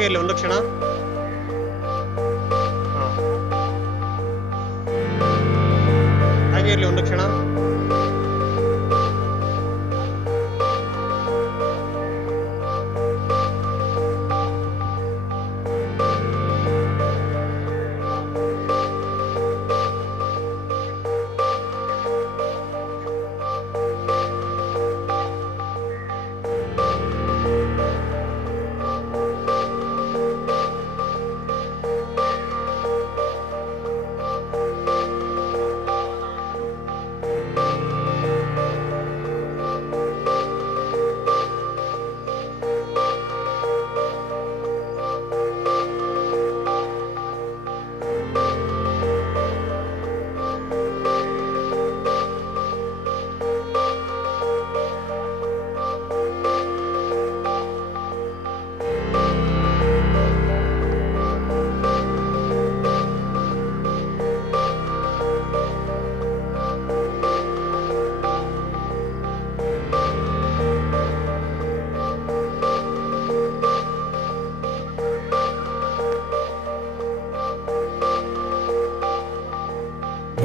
ಹಾಗೆ ಇಲ್ಲಿ ಒಂದು ಕ್ಷಣ. ಹಾಗೆ ಇಲ್ಲಿ ಒಂದು ಕ್ಷಣ.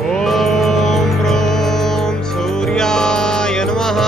ಓಂ ಬ್ರೂಂ ಸೂರ್ಯಾಯ ನಮಃ.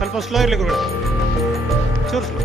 ಸ್ವಲ್ಪ ಸ್ಲೋ ಇರಲಿ ಗುರುಗಳೇ, ಚೂರು slow.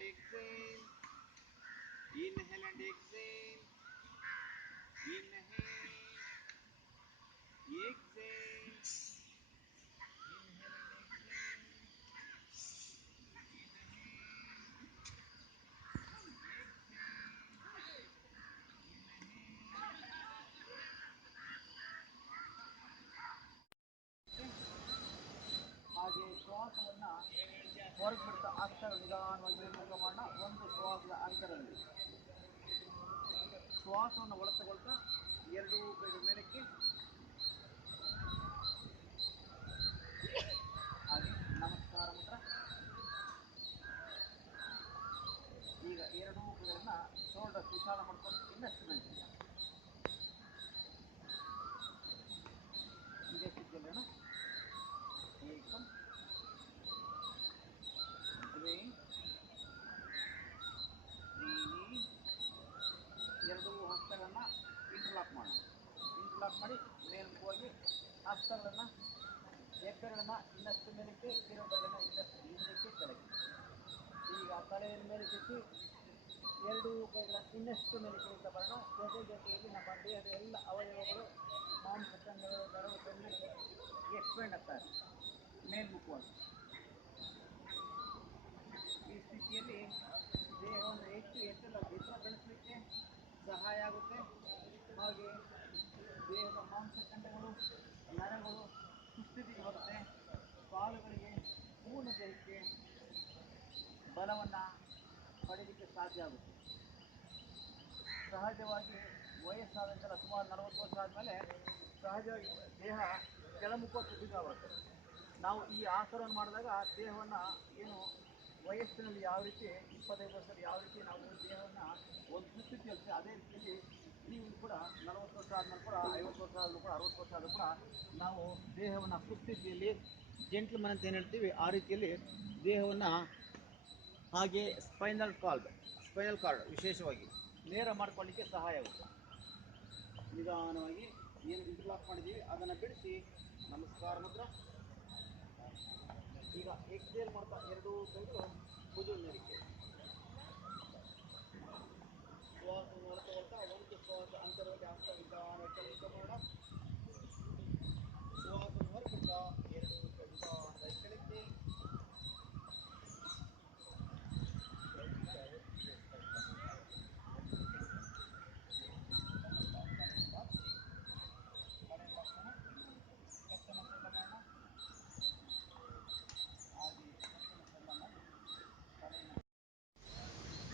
and exhale. Inhale and exhale. Inhale. Exhale. Inhale and exhale. ಹಾಗೆ ಶ್ವಾಸವನ್ನು ಹೊರಗೆ ಬಿಡ್ತಾ ಆಗ್ತಾ ನಿಧಾನವಾಗಿ ಮುಖ ಮಾಡೋಣ. ಒಂದು ಶ್ವಾಸದ ಅಂತರದಲ್ಲಿ ಶ್ವಾಸವನ್ನು ಒಳ ತಗೊಳ್ತಾ ಎರಡೂ ಕೈಗಳ ಮೇಲಕ್ಕೆ ಹಾಗೆ ನಮಸ್ಕಾರ ಮುದ್ರ. ಈಗ ಎರಡೂ ಕೈಗಳನ್ನ ಶೋಲ್ಡರ್ಸ್ ವಿಶಾಲ ಮಾಡ್ಕೊಂಡು ಇನ್ನಷ್ಟು ಬೆಳೆಸಿ ಇದೇ ಸ್ಥಿತಿಯಲ್ಲಿರೋಣ. ಏಕಂ ದ್ವೇ ತ್ರೀಣಿ. ಎರಡೂ ಹಸ್ತಗಳನ್ನು ಇಂಟರ್ಲಾಕ್ ಮಾಡೋಣ. ಇಂಟರ್ಲಾಕ್ ಮಾಡಿ ಮೇಲ್ಮುಖವಾಗಿ ಹಸ್ತಗಳನ್ನು ಹೆಬ್ಬೆರಳನ್ನು ಇನ್ನಷ್ಟು ಮೇಲಕ್ಕೆ, ಕಿರುಬೆರಳನ್ನು ಇನ್ನಷ್ಟು ಹಿಂದಕ್ಕೆ ಕೆಳಗೆ. ಈಗ ತಲೆಯನ್ನು ಮೇಲೆ ಕೆತ್ತಿ ಎರಡೂ ಕೈಗಳ ಇನ್ನಷ್ಟು ಮೇಲಕ್ಕೆ ಇಡ್ತಾ ಬರೋಣ. ಜೊತೆ ಜೊತೆಯಲ್ಲಿ ನಮ್ಮ ದೇಹದ ಎಲ್ಲ ಅವಯವಗಳು, ಮಾಂಸಖಂಡಗಳು, ನರವು ಚೆನ್ನಾಗಿ ಎಕ್ಸ್ಪೆಂಡ್ ಆಗ್ತಾರೆ ಮೇಲ್ಮುಖವಾಗಿ. ಈ ಸ್ಥಿತಿಯಲ್ಲಿ ದೇಹವನ್ನು ಹೆಚ್ಚೆಲ್ಲ ಬೆಳೆಸಲಿಕ್ಕೆ ಸಹಾಯ ಆಗುತ್ತೆ. ಹಾಗೆ ದೇಹದ ಮಾಂಸಖಂಡಗಳು, ನರಗಳು ಸುಸ್ಥಿತಿಗೆ ಬರುತ್ತೆ. ಕಾಲುಗಳಿಗೆ, ಪೂರ್ಣ ದೇಹಕ್ಕೆ ಬಲವನ್ನು ಪಡೆಯಲಿಕ್ಕೆ ಸಾಧ್ಯ ಆಗುತ್ತೆ. ಸಹಜವಾಗಿ ವಯಸ್ಸಾದಂತೆಲ್ಲ ಸುಮಾರು 40 ವರ್ಷ ಆದಮೇಲೆ ಸಹಜವಾಗಿ ದೇಹ ಕೆಳಮುಖ ಸುದ್ದಿಗಾಗುತ್ತೆ. ನಾವು ಈ ಆಸನವನ್ನು ಮಾಡಿದಾಗ ದೇಹವನ್ನು ಏನು ವಯಸ್ಸಿನಲ್ಲಿ ಯಾವ ರೀತಿ 25 ವರ್ಷದಲ್ಲಿ ಯಾವ ರೀತಿ ನಾವು ದೇಹವನ್ನು ಒಂದು ಸುಸ್ಥಿತಿಯಲ್ಲಿ, ಅದೇ ರೀತಿಯಲ್ಲಿ ನೀವು ಕೂಡ 40 ವರ್ಷ ಆದ್ಮೇಲೆ ಕೂಡ, 50 ವರ್ಷ ಆದ್ರೂ ಕೂಡ, 60 ವರ್ಷ ಆದರೂ ಕೂಡ ನಾವು ದೇಹವನ್ನು ಸುಸ್ಥಿತಿಯಲ್ಲಿ ಜೆಂಟ್ಲ್ಮನ್ ಅಂತ ಏನು ಹೇಳ್ತೀವಿ ಆ ರೀತಿಯಲ್ಲಿ ದೇಹವನ್ನು ಹಾಗೆ ಸ್ಪೈನಲ್ ಕಾರ್ಡ್ ವಿಶೇಷವಾಗಿ ನೇರ ಮಾಡ್ಕೊಳ್ಳಿಕ್ಕೆ ಸಹಾಯ ಆಗುತ್ತೆ. ನಿಧಾನವಾಗಿ ಏನು ಇಂಟರ್ಲಾಕ್ ಮಾಡಿದ್ದೀವಿ ಅದನ್ನು ಬಿಡಿಸಿ ನಮಸ್ಕಾರ ಮುದ್ರ. ಈಗ ಎಕ್ಸೇಲ್ ಮಾಡ್ತಾ ಎರಡೂ ಕೈಗಳು ಭುಜದ ಮೇಲಿಕ್ಕೆ ಶ್ವಾಸವನ್ನು ಹೊರತಗೊಳ್ತಾ ಒಂದು ಶ್ವಾಸ ಅಂತರದಲ್ಲಿ ಆಗ್ತಾ ನಿಧಾನವಾಗಿ ಕೆಳಗೆ ಮಾಡೋಣ. ಶ್ವಾಸವನ್ನು ಹೊರಬಿಡ್ತಾ ಎರಡೂ ಕೈ ನಿಧಾನವಾಗಿ ಕೆಳಕ್ಕೆ.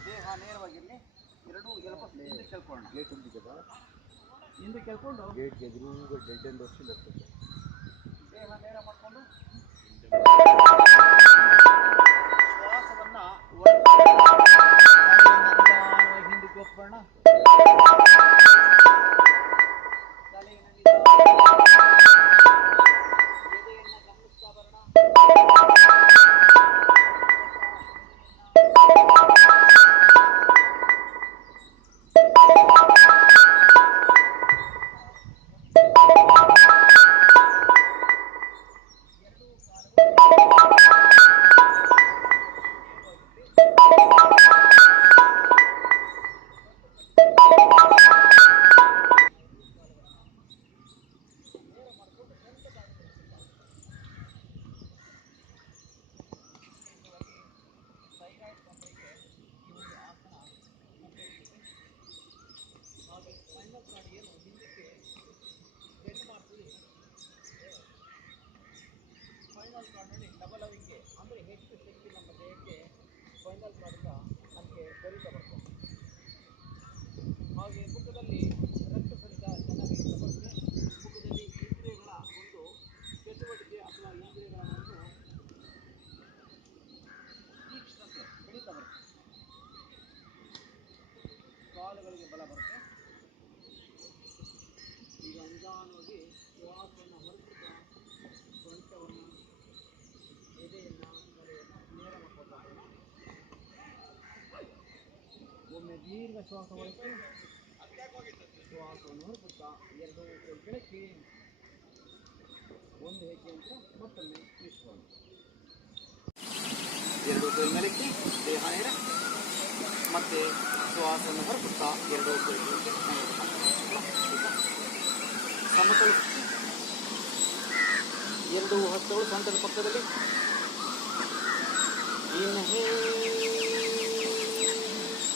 ದೇಹ ನೇರವಾಗಿರಲಿ. ಎರಡೂ ಎಲ್ಪ ಹಿಂದೆ ಕೇಳ್ಕೊಳ್ಳೋಣ. ಹಿಂದೆ ಕೇಳ್ಕೊಂಡು ದೇಹ ನೇರ ಮಾಡಿಕೊಂಡು ಶ್ವಾಸವನ್ನು ನಿಧಾನವಾಗಿ ಹಿಂದಕ್ಕೆ ಒಪ್ಪೋಣ. ತಲೆಯನ್ನು ಎದೆಯನ್ನು ಗಮನಿಸ್ತಾ ಬರೋಣ. ಥೈರಾಯ್ಡ್ ತೊಂದರೆಗೆ ಈ ಒಂದು ಆಸನ ಉಪಯೋಗಿಸುತ್ತೆ. ಹಾಗೆ ಸ್ಪೈನಲ್ ಕಾರ್ಡ್ ಏನು ಹಿಂದಕ್ಕೆ ಬೆಂಡ್ ಮಾಡ್ತೀವಿ, ಸ್ಪೈನಲ್ ಕಾರ್ಡ್ನಲ್ಲಿ ಲವಲವಿಕೆ ಅಂದರೆ ಹೆಚ್ಚು ಶಕ್ತಿ ನಮ್ಮ ದೇಹಕ್ಕೆ ಸ್ಪೈನಲ್ ಕಾರ್ಡಿಂದ ನಮಗೆ ದೊರೀತಾ ಬರ್ತದೆ. ಹಾಗೆ ಮುಖದಲ್ಲಿ ರಕ್ತ ಸರಿತ ಚೆನ್ನಾಗಿ ಬರುತ್ತೆ. ಮುಖದಲ್ಲಿ ಇಂದ್ರಿಯಗಳ ಒಂದು ಚಟುವಟಿಕೆ ಅಥವಾ ಇಂದ್ರಿಯಗಳ ಒಂದು ತೀಕ್ಷ್ಣತೆ ಬೆಳೀತಾ ಬರುತ್ತೆ. ಕಾಲುಗಳಿಗೆ ಬಲ ಬರುತ್ತೆ. ಈಗ ನಿಧಾನವಾಗಿ ಶ್ವಾಸವನ್ನು ಹೊರಬಿಡ್ತಾ ಸೊಂಟವನ್ನು, ಎದೆಯನ್ನು, ತಲೆಯನ್ನು ನೇರ ಮಾಡ್ಕೊಳ್ತಾ ಬರೋಣ. ಒಮ್ಮೆ ದೀರ್ಘ ಶ್ವಾಸ ಹೊರತು ಶ್ವಾಸವನ್ನು ಹೊರಬಿಡ್ತಾ ಎರಡೂ ಕೈ ಕೆಳಕ್ಕೆ, ಒಂದು ಹೆಜ್ಜೆ ನಂತರ ಮತ್ತೊಮ್ಮೆ ನಿಷ್ಕೊಂಡು ಎರಡೂ ಕೈ ಮೇಲಕ್ಕೆ, ದೇಹ ನೇರ. ಮತ್ತೆ ಶ್ವಾಸವನ್ನು ಹೊರಬಿಡ್ತಾ ಎರಡು ಕೈಗಳಿಗೆ ಸಮತಲ ಎರಡು ಹಸ್ತಗಳು ಸೊಂಟದ ಪಕ್ಕದಲ್ಲಿ.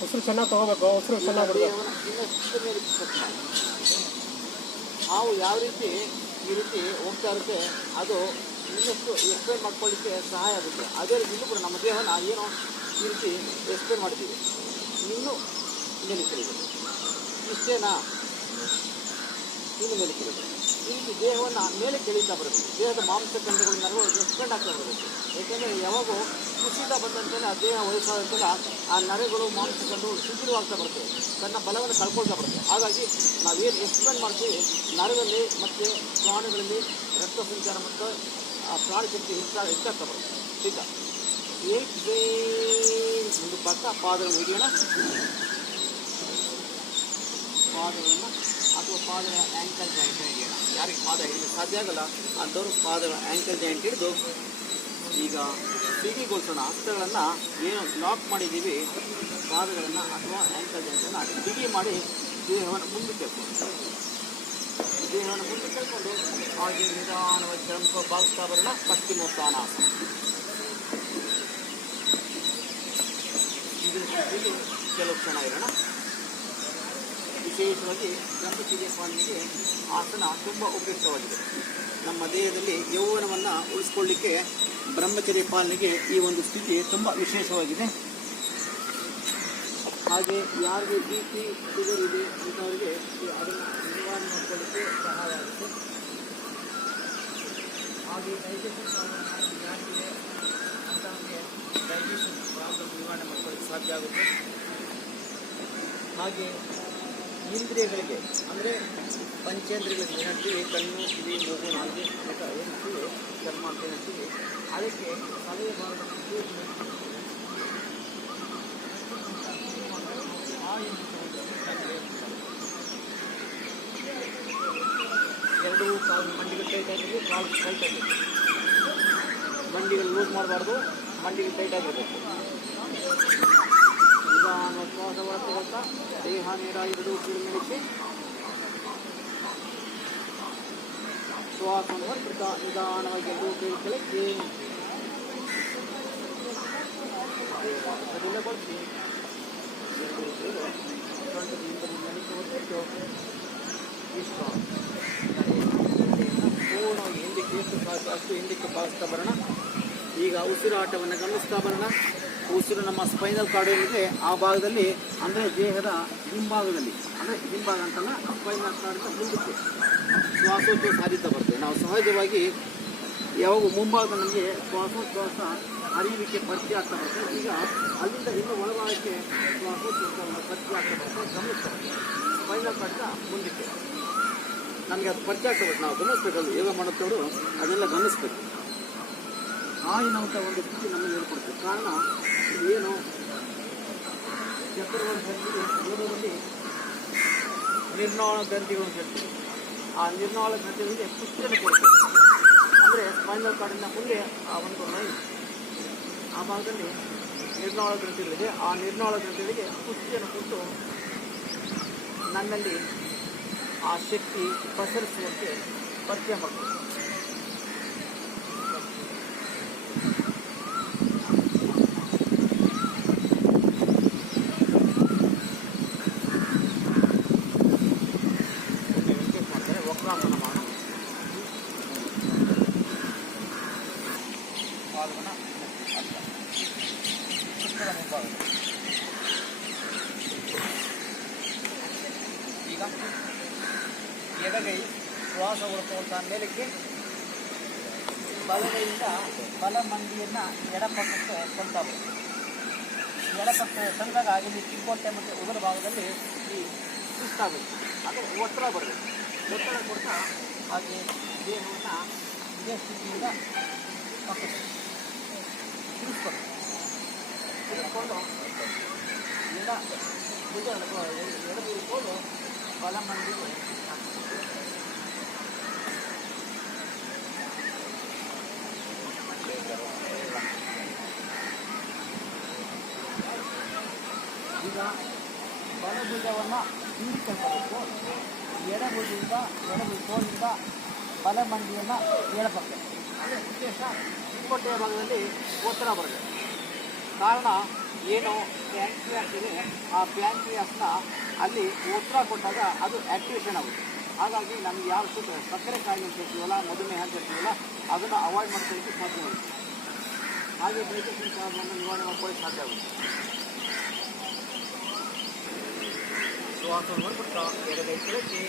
ಉಸಿರು ಚೆನ್ನಾಗಿ ತಗೋಬೇಕು, ಉಸಿರು ಚೆನ್ನಾಗಿ ಬಿಡಬೇಕು. ಇನ್ನಷ್ಟು ಮೇಲೆ ಹಾವು ಯಾವ ರೀತಿ ಈ ರೀತಿ ಹೋಗ್ತಾ ಇರುತ್ತೆ ಅದು ಇನ್ನಷ್ಟು ಎಕ್ಸ್ಪ್ಲೇನ್ ಮಾಡ್ಕೊಳ್ಳಿಕ್ಕೆ ಸಹಾಯ ಆಗುತ್ತೆ. ಅದೇ ರೀತಿ ಇನ್ನೂ ಕೂಡ ನಮ್ಮ ದೇಹನ ಏನೋ ಈ ರೀತಿ ಎಕ್ಸ್ಪ್ಲೇನ್ ಮಾಡ್ತೀವಿ. ಇನ್ನೂ ಮೇಲೆ ಕಲಿಬೇಕು, ಇಷ್ಟೇನಾ, ಇನ್ನು ಮೇಲೆ ಕಲಿಬೇಕು. ಈ ರೀತಿ ದೇಹವನ್ನು ಮೇಲೆ ಕೆಳೀತಾ ಬರಬೇಕು. ದೇಹದ ಮಾಂಸಖಂಡಗಳು ನರಗಳು ಎಕ್ಸ್ಪೆಂಡ್ ಆಗ್ತಾ ಬರಬೇಕು. ಏಕೆಂದರೆ ಯಾವಾಗೂ ಕುಸಿತ ಬಂದಂತೆಲ್ಲ ಆ ದೇಹ ವಯಸ್ಸಾದಂತೆಲ್ಲ ಆ ನರೆಗಳು ಮಾಂಸಖಂಡಗಳು ಶಿಥಿಲವಾಗ್ತಾ ಬರ್ತವೆ, ತನ್ನ ಬಲವನ್ನು ಕಳ್ಕೊಳ್ತಾ ಬರುತ್ತೆ. ಹಾಗಾಗಿ ನಾವೇನು ಎಕ್ಸ್ಪೆಂಡ್ ಮಾಡ್ತೀವಿ ನರದಲ್ಲಿ ಮತ್ತು ಪ್ರಾಣಿಗಳಲ್ಲಿ ರಕ್ತ ಸಂಚಾರ ಮತ್ತು ಆ ಪ್ರಾಣಶಕ್ತಿ ಹೆಚ್ಚಾಗ್ತಾ ಬರುತ್ತೆ. ಈಗ ಒಂದು ಪಕ್ಕ ಪಾದಗಳನ್ನು ಹಿಡಿಯೋಣ. ಪಾದಗಳನ್ನು ಅಥವಾ ಪಾದಗಳ ಆ್ಯಂಕಲ್ ಜಾಯಿಂಟ್ ಹಿಡಿಯೋಣ. ಯಾರಿಗೆ ಪಾದ ಹಿಡಿಯಲು ಸಾಧ್ಯ ಆಗಲ್ಲ ಅಂಥವ್ರು ಪಾದಗಳ ಆ್ಯಂಕಲ್ ಜಾಯಿಂಟ್ ಹಿಡಿದು ಈಗ ಬಿಗಿಗೊಳಿಸೋಣ. ಹಸ್ತಗಳನ್ನು ಏನು ಲಾಕ್ ಮಾಡಿದ್ದೀವಿ ಪಾದಗಳನ್ನು ಅಥವಾ ಆ್ಯಂಕಲ್ ಜಾಯಿಂಟನ್ನು ಬಿಗಿ ಮಾಡಿ ದೇಹವನ್ನು ಮುಂದಕ್ಕೆ ಕೇಳ್ಕೊಂಡು ಹಾಗೆ ನಿಧಾನವಾಗಿ ಕೆಳಮುಖ ಭಾಗಿಸ್ತಾ ಬರೋಣ. ಪಶ್ಚಿಮೋತ್ಥಾನಾಸನ. ಇದು ಕೆಲವು ಕ್ಷಣ ಇರೋಣ. ವಿಶೇಷವಾಗಿ ಬ್ರಹ್ಮಚರ್ಯ ಪಾಲನೆಗೆ ಆಸನ ತುಂಬ ಉಪಯುಕ್ತವಾಗಿದೆ. ನಮ್ಮ ದೇಹದಲ್ಲಿ ಯೌವನವನ್ನು ಉಳಿಸ್ಕೊಳ್ಳಿಕ್ಕೆ ಬ್ರಹ್ಮಚರ್ಯ ಪಾಲನೆಗೆ ಈ ಒಂದು ಸ್ಥಿತಿ ತುಂಬ ವಿಶೇಷವಾಗಿದೆ. ಹಾಗೆ ಯಾರಿಗೆ ಬಿ ಪಿ ಶುಗರ್ ಇದೆ ಅಂಥವರಿಗೆ ಅದನ್ನು ನಿವಾರಣೆ ಮಾಡ್ಕೊಳ್ಳಿಕ್ಕೆ ಸಹಾಯ ಆಗುತ್ತೆ. ಹಾಗೆ ಡೈಜೆಷನ್ ಪ್ರಾಬ್ಲಮ್ ಯಾರಿಗಿದೆ ಅಂಥವ್ರಿಗೆ ಡೈಜೆಷನ್ ಪ್ರಾಬ್ಲಮ್ ನಿವಾರಣೆ ಮಾಡ್ಕೊಳ್ಳಿಕ್ಕೆ ಸಾಧ್ಯ ಆಗುತ್ತೆ. ಹಾಗೆ ಇಂದ್ರಿಯಗಳಿಗೆ ಅಂದರೆ ಪಂಚೇಂದ್ರಿಯಗಳಿಗೆ ಏನಂತೀವಿ, ಕಣ್ಣು, ಕಿವಿ, ಮೂಗು, ನಾಲ್ಗೆ ಏನಂತೀವಿ, ಚರ್ಮ ಅಂತ ಏನಂತೀವಿ, ಅದಕ್ಕೆ ತಲೆಯ ಭಾಗದಲ್ಲಿ ಎರಡೂ ಕಾಲು ಮಂಡಿಗೆ ಟೈಟ್ ಆಗಿರಬೇಕು, ಕಾಲು ಟೈಟ್ ಆಗಿರಬೇಕು. ಮಂಡಿಗಳು ಲೂಸ್ ಮಾಡಬಾರ್ದು, ಮಂಡಿಗೆ ಟೈಟ್ ಆಗಿರಬೇಕು. ನಿಧಾನ ಶ್ವಾಸ ಹೊರತುಕೊಳ್ತಾ ದೇಹ ನೇರ ಎರಡು ಕೀಳಿಸಿ ಶ್ವಾಸವನ್ನು ಹೊರಬಿಡ್ತಾ ನಿಧಾನವಾಗಿ ಎರಡು ಕೈ ಕೆಳಕ್ಕೆ ಸಡಿಲಗೊಳಿಸಿ ಪೂರ್ಣವಾಗಿ ಹಿಂದಕ್ಕೆ ಎಷ್ಟು ಸಾಧ್ಯ ಅಷ್ಟು ಹಿಂದಕ್ಕೆ ಭಾಗಿಸ್ತಾ ಬರೋಣ. ಈಗ ಉಸಿರಾಟವನ್ನು ಗಮನಿಸ್ತಾ ಬರೋಣ. ಉಸಿರು ನಮ್ಮ ಸ್ಪೈನಲ್ ಕಾರ್ಡ್ ಏನಿದೆ ಆ ಭಾಗದಲ್ಲಿ ಅಂದರೆ ದೇಹದ ಹಿಂಭಾಗದಲ್ಲಿ, ಅಂದರೆ ಹಿಂಭಾಗ ಅಂತಲ್ಲ ಸ್ಪೈನಲ್ ಕಾರ್ಡ್ ಮುಂದಕ್ಕೆ ಶ್ವಾಸೋಚ್ಛ್ವಾಸ ಹರಿತಾ ಬರ್ತದೆ. ನಾವು ಸಹಜವಾಗಿ ಯಾವಾಗ ಮುಂಭಾಗದ ನಮಗೆ ಶ್ವಾಸೋಚ್ಛ್ವಾಸ ಹರಿಯುವಿಕೆ ಪರಿಚಯ ಆಗ್ತಾ ಬರ್ತದೆ. ಈಗ ಅಲ್ಲಿಂದ ಇನ್ನೂ ಒಳಭಾಗಕ್ಕೆ ಶ್ವಾಸೋಚ್ಛ್ವಾಸವನ್ನು ಪರಿಚಯ ಆಗ್ತಾ ಬರ್ತದೆ. ಗಮನಿಸ್ತಾರೆ ಸ್ಪೈನಲ್ ಕಾರ್ಡ್ ಮುಂದಕ್ಕೆ ನಮಗೆ ಅದು ಪರಿಚಯ ಆಗ್ತಬೇಕು. ನಾವು ಗಮನಿಸ್ಬೇಕಲ್ಲ, ಯೋಗ ಮಾಡುತ್ತವರು ಅದೆಲ್ಲ ಗಮನಿಸ್ಬೇಕು. ಹಾಯಿನಂಥ ಒಂದು ಸ್ಥಿತಿ ನಮಗೆ ಹೇಳ್ಕೊಡ್ತದೆ. ಕಾರಣ ಏನು ಚಕ್ರವರ್ತಿಗೆ ಯೋಗದಲ್ಲಿ ನಿರ್ನಾಳ ಗ್ರಂಥಿಗಳು ಅಂತ ಹೇಳ್ತೀವಿ. ಆ ನಿರ್ನಾಳ ಗ್ರಂಥಿಗಳಿಗೆ ಪುಷ್ಟಿಯನ್ನು ಕೊಡ್ತದೆ. ಅಂದರೆ ಸ್ಪೈನಲ್ ಕಾರ್ಡಿನ ಮುಂದೆ ಆ ಒಂದು ಲೈನ್ ಆ ಭಾಗದಲ್ಲಿ ನಿರ್ನಾಳ ಗ್ರಂಥಿಗಳಿದೆ. ಆ ನಿರ್ನಾಳ ಗ್ರಂಥಿಗಳಿಗೆ ಪುಷ್ಟಿಯನ್ನು ಕೊಟ್ಟು ನನ್ನಲ್ಲಿ ಆ ಶಕ್ತಿ ಪಸರಿಸುವಂತೆ ಪರಿಚಯ ಮಾಡ್ತದೆ. ವಕ್ರಾಸನ ಮಾಡೋಣ. ಪಾದವನ್ನು ಈಗ ಎಡಗೈ ಶ್ವಾಸ ಹೊರತುವಂಥ ಮೇಲಕ್ಕೆ ಬಲಗೈಯಿಂದ ಬಲಮಂಡಿಯನ್ನು ಎಡಪಕ್ಕಕ್ಕೆ ಕೊಡ್ತಾ ಬರುತ್ತೆ. ಎಡಪಕ್ಕ ತಂದಾಗ ಇಲ್ಲಿ ಕಿಬ್ಬೊಟ್ಟೆ ಮತ್ತು ಉದರ ಭಾಗದಲ್ಲಿ ಈ ಸುಸ್ತಾಗುತ್ತೆ, ಅಂದರೆ ಒತ್ತಡ ಬರಬೇಕು. ಒತ್ತಡ ಕೊಡ್ತಾ ಹಾಗೆ ದೇಹವನ್ನು ಇದೇ ಸ್ಥಿತಿಯಿಂದ ಪಕ್ಕಕ್ಕೆ ತಿರುಗಿಸ್ಬೇಕು. ತಿರುಗಿಸ್ಕೊಂಡು ಭುಜ ಎಡದು ಇಟ್ಕೊಂಡು ಬಲಮಂಡಿಗೆ ಈಗ ಬಲಭುಜವನ್ನು ಹಿಂದಿಕ್ಕಬೇಕು. ಎಡಭುಜದಿಂದ ತೋಳಿಂದ ಬಲಮಂಡಿಯನ್ನು ಎಡಪಕ್ಕೆ. ಅದೇ ವಿಶೇಷ ಹಿಪ್ಪೊಟ್ಟೆಯ ಭಾಗದಲ್ಲಿ ಒತ್ತಡ ಬರಬೇಕು. ಕಾರಣ ಏನು ಪ್ಯಾಂಕ್ರಿಯಾಸ್ ಇದೆ, ಆ ಪ್ಯಾಂಕ್ರಿಯಾಸ್ನ ಅಲ್ಲಿ ಒತ್ತಡ ಕೊಟ್ಟಾಗ ಅದು ಆ್ಯಕ್ಟಿವೇಶನ್ ಆಗುತ್ತೆ. ಹಾಗಾಗಿ ನಮಗೆ ಯಾವ ಸಕ್ಕರೆ ಕಾಯಿಲೆ ಅಂತ ಹೇಳ್ತೀವಲ್ಲ, ಮಧುಮೇಹ ಅಂತ ಹೇಳ್ತೀವಲ್ಲ, ಅದನ್ನು ಅವಾಯ್ಡ್ ಮಾಡ್ಕೊಳ್ಳೋಕ್ಕೆ ಸಾಧ್ಯವಾಗುತ್ತೆ. ಹಾಗೆ ಡೈಜೆಷನ್ ಪ್ರಾಬ್ಲಮ್ ನಿವಾರಣೆ ಮಾಡ್ಕೊಳ್ಳೋಕ್ಕೆ ಸಾಧ್ಯ ಆಗುತ್ತೆ. ಶ್ವಾಸವನ್ನು ಹೊರಬಿಟ್ಟು ಎಡಗೈ ಕೆಳಕ್ಕೆ,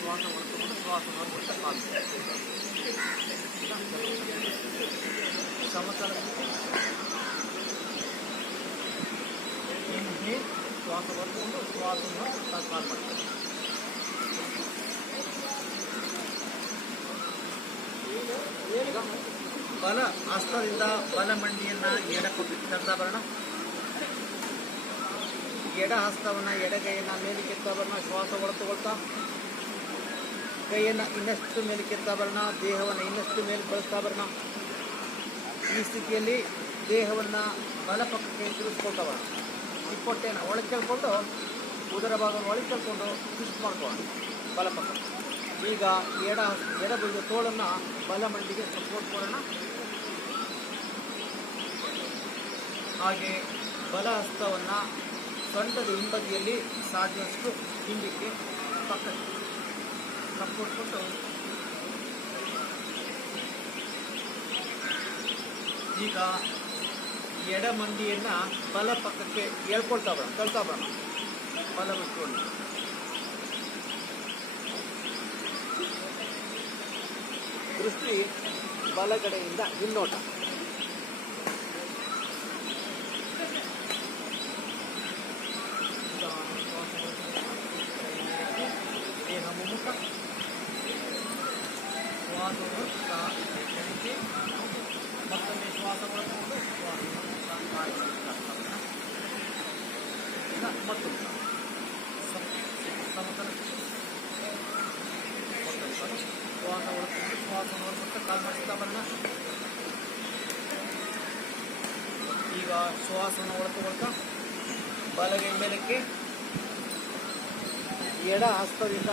ಶ್ವಾಸ ಹೊರತುಕೊಂಡು ಶ್ವಾಸವನ್ನು ಹೊರಬಿಟ್ಟು ಕಾಲು ಸಮತಲ ಹಿಂಗೆ ಶ್ವಾಸ ಹೊರತುಕೊಂಡು ಶ್ವಾಸವನ್ನು ಕಾಲು ಮಾಡ್ತಾರೆ. ಬಲ ಹಸ್ತದಿಂದ ಬಲ ಮಂಡಿಯನ್ನು ಎಡಕ್ಕೆ ತರ್ತಾ ಬರೋಣ. ಎಡ ಹಸ್ತವನ್ನು ಎಡಗೈಯನ್ನು ಮೇಲಕ್ಕೆ ಎತ್ತಾ ಬರೋಣ. ಶ್ವಾಸ ಹೊರತುಕೊಳ್ತಾ ಕೈಯನ್ನು ಇನ್ನಷ್ಟು ಮೇಲಕ್ಕೆ ಎತ್ತಾ ಬರೋಣ. ದೇಹವನ್ನು ಇನ್ನಷ್ಟು ಮೇಲೆ ಬಳಸ್ತಾ ಬರೋಣ. ಈ ಸ್ಥಿತಿಯಲ್ಲಿ ದೇಹವನ್ನು ಬಲಪಕ್ಕಕ್ಕೆ ತಿರುಗಿಸ್ಕೊಳ್ತಾ ಬರೋಣ. ಹಿಪ್ಪೊಟ್ಟೆಯನ್ನು ಒಳಗೆ ಕೇಳ್ಕೊಂಡು ಉದರ ಭಾಗವನ್ನು ಒಳಗೆ ಕೇಳ್ಕೊಂಡು ಟ್ವಿಸ್ಟ್ ಮಾಡ್ಕೊಳ್ಳೋಣ ಬಲಪಕ್ಕ. ಈಗ ಎಡಭುಜ ತೋಳನ್ನು ಬಲ ಮಂಡಿಗೆ ಸಪೋರ್ಟ್ ಮಾಡೋಣ. ಹಾಗೆ ಬಲ ಹಸ್ತವನ್ನು ಸೊಂಟದ ಹಿಂಬದಿಯಲ್ಲಿ ಸಾಧ್ಯಷ್ಟು ಹಿಂದಕ್ಕೆ ಪಕ್ಕಕ್ಕೆ ಸಪೋರ್ಟ್ ಕೊಟ್ಟು ಈಗ ಎಡಮಂಡಿಯನ್ನು ಬಲ ಪಕ್ಕಕ್ಕೆ ಎಳ್ಕೊಳ್ತಾ ಬರೋಣ, ತಳ್ತಾ ಬರೋಣ. ಬಲ ಬಿಟ್ಕೊಂಡು ದೃಷ್ಟಿ ಬಲಗಡೆಯಿಂದ ಹಿನ್ನೋಟ. ದೇಹ ಮುಮ್ಮುಖ. ಶ್ವಾಸ ಹೊರತುಕೊಂಡು ಮತ್ತೊಮ್ಮೆ ಶ್ವಾಸ ಹೊರತುಕೊಂಡು ಮತ್ತೊಂದು ಸಮತಲ ಶ್ವಾಸ ಹೊರತುಕೊಂಡು ಶ್ವಾಸ ಹೊರಬಿಟ್ಟು ಕಾಲು ಮಾಡ್ತಾ ಬರೋಣ. ಈಗ ಶ್ವಾಸವನ್ನು ಹೊರತುಕೊಳ್ತಾ ಬಲಗೈ ಮೇಲಕ್ಕೆ ಎಡ ಹಸ್ತದಿಂದ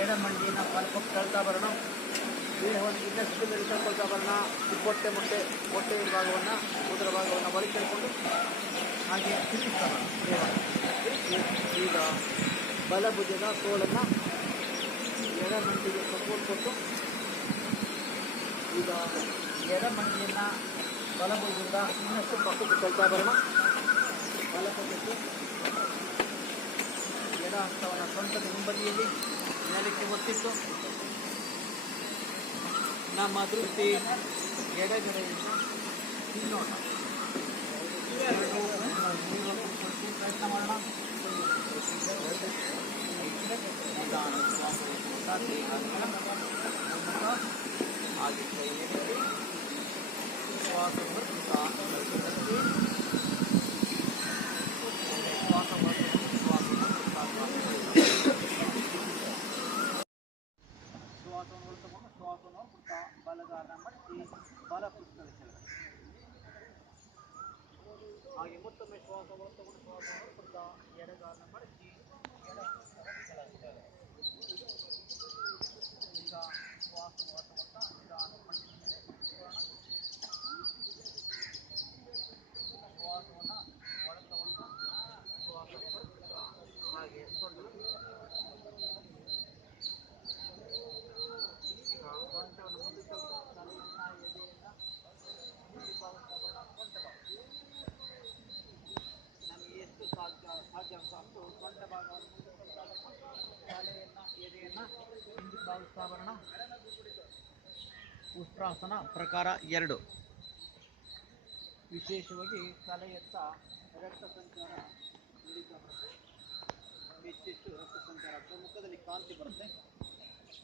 ಎಡ ಮಂಡಿಯನ್ನು ಬಲಪಕ್ಕ ತಳ್ತಾ ಬರೋಣ. ದೇಹವನ್ನು ಇನ್ನಷ್ಟು ಮೇಲೆ ತಳ್ಕೊಳ್ತಾ ಬರೋಣ. ಹೊಟ್ಟೆ ಭಾಗವನ್ನು ಉದರ ಭಾಗವನ್ನು ಒಳಗೆ ಕೇಳಿಕೊಂಡು ಹಾಗೆ ತಿರುಗಿಸ್ತಾ ಬರೋಣ. ದೇಹ ಈಗ ಬಲಭುಜದ ತೋಳನ್ನು ಎಡ ಮಂಡಿಗೆ ಸಪೋರ್ಟ್ ಕೊಟ್ಟು ಈಗ ಎಡ ಮಂಡಿಯನ್ನು ಬಲಭುಜದಿಂದ ಇನ್ನಷ್ಟು ಪಕ್ಕಕ್ಕೆ ತಳ್ತಾ ಬರೋಣ. ಬಲಪಕ್ಕಕ್ಕೆ ಎಡ ಹಸ್ತವನ್ನು ಸೊಂಟದ ಹಿಂಬದಿಯಲ್ಲಿ ನೆಲಕ್ಕೆ ಒತ್ತಿಟ್ಟು ನಮ್ಮ ದೃಷ್ಟಿ ಎಡಗಡೆಯಿಂದ ಹಿನ್ನೋಟ. ಪ್ರಯತ್ನ ಮಾಡೋಣ. ಹಾಗೆ ಕೈ ಎತ್ತಿ ಶ್ವಾಸ ಹೊರತಾ ಶ್ವಾಸ ಶ್ವಾಸವನ್ನು ಹೊರತುಕೊಂಡು ಶ್ವಾಸವನ್ನು ಹೊರತಾ ಬಲಗಾರನ ಮಡಚಿ ಬಲ ಪೃಷ್ಠದ ಕೆಳಗಡೆ. ಹಾಗೆ ಮತ್ತೊಮ್ಮೆ ಶ್ವಾಸ ಹೊರತುಕೊಂಡು ಶ್ವಾಸವನ್ನು ಹೊರತಾ ಎಡಗಾರನ ಮಡಚಿ ಎಡ ಪೃಷ್ಠದ ಕೆಳಗಡೆ. ಈಗ ಶ್ವಾಸ ಹೊರತುಕೊಳ್ತಾ ನಿಧಾನ ಮಂಡಿನ ಮೇಲೆ ಇಟ್ಕೊಳ್ಳೋಣ. ಶ್ವಾಸವನ್ನು ಹೊರತುಕೊಳ್ತಾ ಶ್ವಾಸ ಹೊರತಾ ಹಾಗೆ ಸೊಂಟ. ಈಗ ಸೊಂಟವನ್ನು ಮುಂದಕ್ಕೆ ತಳ್ತಾ ತಲೆಯನ್ನು ಎದೆಯನ್ನು ಮುಂದೆ ಭಾವಿಸ್ತಾ ಬರೋಣ. ಸೊಂಟ ಭಾಗ ನಮಗೆ ಎಷ್ಟು ಸಾಧ್ಯ ಅಷ್ಟು ಸೊಂಟ ಭಾಗವನ್ನು ಮುಂದೆ ತಳ್ತಾ ಬರೋಣ. ತಲೆಯನ್ನು ಎದೆಯನ್ನು ಹಿಂದೆ ಭಾವಿಸ್ತಾ ಬರೋಣ. ಉಷ್ಟ್ರಾಸನ ಪ್ರಕಾರ 2. ವಿಶೇಷವಾಗಿ ತಲೆಯತ್ತ ರಕ್ತ ಸಂಚಾರ ನಡೀತಾ ಬರುತ್ತೆ. ಹೆಚ್ಚೆಚ್ಚು ರಕ್ತ ಸಂಚಾರ ಆಗ್ತದೆ, ಮುಖದಲ್ಲಿ ಕಾಂತಿ ಬರುತ್ತೆ.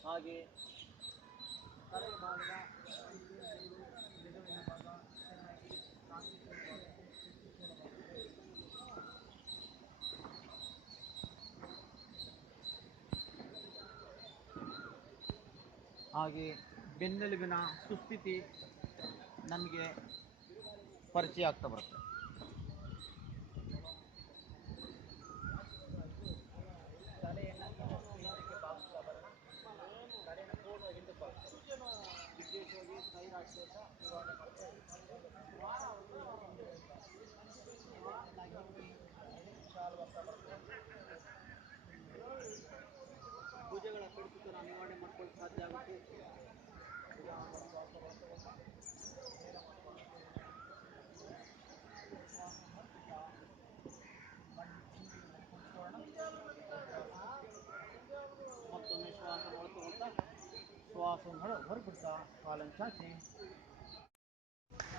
ಹಾಗೆ ತಲೆಯ ಭಾಗದ ಮೆದುಳಿನ ಭಾಗ ಚೆನ್ನಾಗಿ ಕಾಂತಿ ಹಾಗೆ ಬೆನ್ನೆಲುಬಿನ ಸುಸ್ಥಿತಿ ನಮಗೆ ಪರಿಚಯ ಆಗ್ತಾ ಬರುತ್ತೆ. ಥೈರಾಯ್ಡ್ ದೋಷ ನಿವಾರಣೆ ಮಾಡ್ತೇವೆ. ವಿಶಾಲವಂತ ಬರ್ತದೆ. ಭುಜಗಳ ಕಡಿತನ ನಿವಾರಣೆ ಮಾಡ್ಕೊಳ್ಳೋಕೆ ಸಾಧ್ಯ ಆಗುತ್ತೆ. ಮತ್ತೊಮ್ಮೆ ಶ್ವಾಸ ಹೊರತುಕೊಳ್ತಾ ಶ್ವಾಸವನ್ನು ಹೊರಬಿಡ್ತಾ ಕಾಲನ್ನು ಚಾಚಿ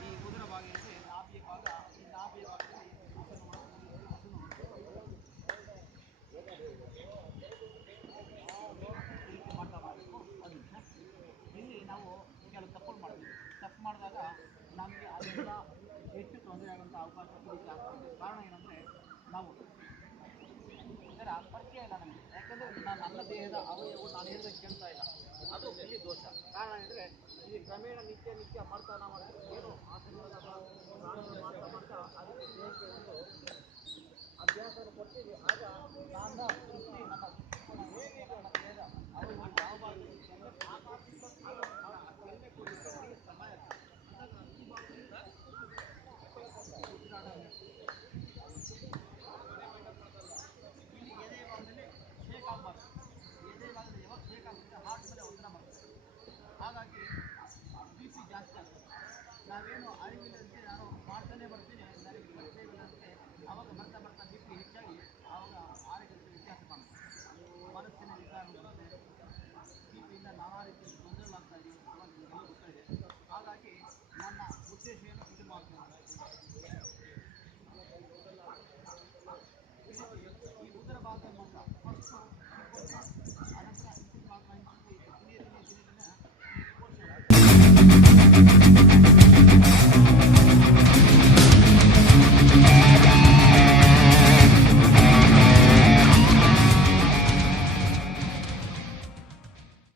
ಈ ಉದರ ಭಾಗ ಏನಿದೆ ನಾಭಿಯ ಭಾಗ, ಈ ನಾಭಿಯ ಭಾಗದಲ್ಲಿ ಈ ರೀತಿ ಮಾಡ್ತಾ ಮಾಡಬೇಕು. ಒಂದು ನಿಮಿಷ. ಇಲ್ಲಿ ನಾವು ಕೆಲವು ತಪ್ಪು ಮಾಡ್ತೀವಿ. ತಪ್ಪು ಮಾಡಿದಾಗ ನಮಗೆ ಅದರಿಂದ ಹೆಚ್ಚು ತೊಂದರೆ ಆಗುವಂಥ ಅವಕಾಶ ಕೂಡ ಜಾಸ್ತಿ ಇದೆ. ಕಾರಣ ಏನಂದರೆ ನಾವು ಇದರ ಪರಿಚಯ ಇಲ್ಲ ನಮಗೆ. ಯಾಕಂದರೆ ನನ್ನ ದೇಹದ ಅವಯವು ನಾನು ಹೇಳಿದಾಗ ಕೇಳ್ತಾ ಇಲ್ಲ, ಅದು ಇಲ್ಲಿ ದೋಷ. ಕಾರಣ ಅಂದರೆ ಈ ಕ್ರಮೇಣ ನಿತ್ಯ ಮಾಡ್ತಾ ನಾವು ಏನು ಆಸನಗಳ ಪ್ರಾಣಾಯಾಮ ಮಾಡ್ತಾ ಅದಕ್ಕೆ ದೇಹಕ್ಕೆ ಒಂದು ಅಭ್ಯಾಸವನ್ನು ಕೊಡ್ತೀವಿ. ಆಗ ನನ್ನ ದೃಷ್ಟಿ ನನ್ನ ದೇಹದ ಅವಯವು ಯಾವ ಭಾಗದಲ್ಲಿ ಸಮಯ ಈ ಭಾಗದಿಂದ ಉಸಿರಾಟ ಇಲ್ಲಿ ಎದೆ ಭಾಗದಲ್ಲಿ ಶೇಕ್ ಆಗಬಾರ್ದು. ಎದೆ ಭಾಗದಲ್ಲಿ ಯಾವಾಗ ಶೇಕ್ ಆಗುತ್ತೆ ಹಾರ್ಟ್ ಮೇಲೆ ಒತ್ತಡ ಬರ್ತದೆ. ಹಾಗಾಗಿ ಬಿ ಪಿ ಜಾಸ್ತಿ ಆಗ್ತದೆ. ನಾವೇನು ಅರಿವಿಲ್ಲದಂತೆ ನಾನು ಮಾಡ್ತಾನೆ ಬರ್ತೀನಿ, ನನಗೆ ಪರಿಚಯವಿಲ್ಲದಂತೆ ಆವಾಗ ಬರ್ತಾ ಬಿ ಪಿ ಹೆಚ್ಚಾಗಿ ಆವಾಗ ಆರೋಗ್ಯದಲ್ಲಿ ವ್ಯತ್ಯಾಸ ಕಾಣುತ್ತೆ. ಮನಸ್ಸಿನ ವಿಕಾರ